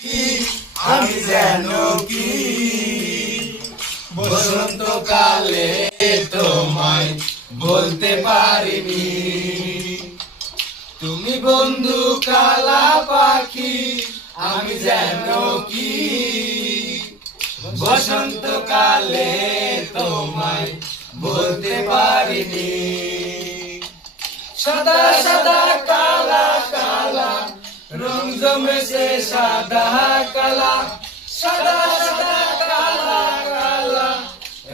আমি যেন কি বসন্তকালে তোমায় বলতে পারিনি। তুমি বন্ধু কালা পাখি, আমি যেন কি বসন্তকালে তোমায় বলতে পারিনি। সাদা সাদা কালা কালা রং জমেছে সাদা কালা, সাদা সাদা কালা কালা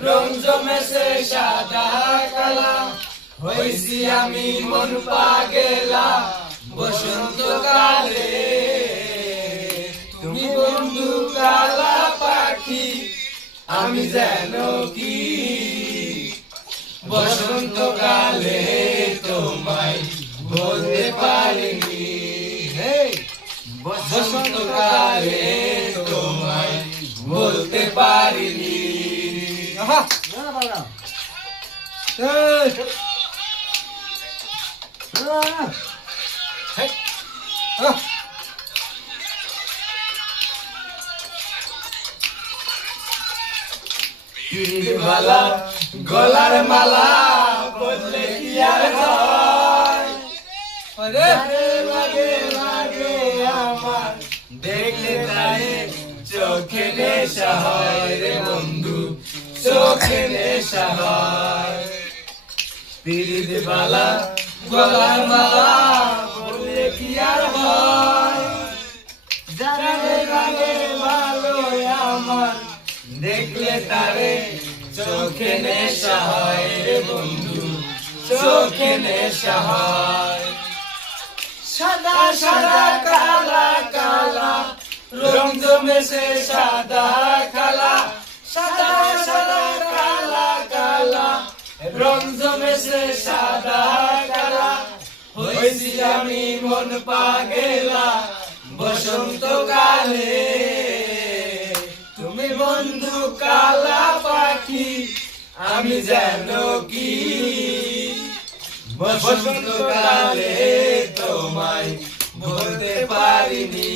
রং জমেছে সাদা কালা। হইছি আমি মন পাগেলা বসন্তকালে। তুমি বন্ধু কালা পাখি, আমি যেন কি বসন্তকালে তোমায় বলতে পারিনি। বসন্তকালে তোমায় বলতে পারিনি। মালা গলার মালা বললে কি আর হয়? লাগে লাগে আমার দেখলে তারে চোখে নেশা হয় রে বন্ধু, চোখে নেশা হয়। পিরিত বালা গলার মালা বললে কি আর হয়? যারে লাগে ভালো আমার দেখলে তারে চোখে নেশা হয় রে বন্ধু, চোখে নেশা হয়। সাদা সাদা কালা কালা রং জমেছে সাদা কালা, সাদা সাদা কালা কালা রং জমেছে সাদা কালা। হইছি আমি মন পাগেলা বসন্তকালে। তুমি বন্ধু কালা পাখি, আমি যেন কি বসন্তকালে তোমায় বলতে পারিনি।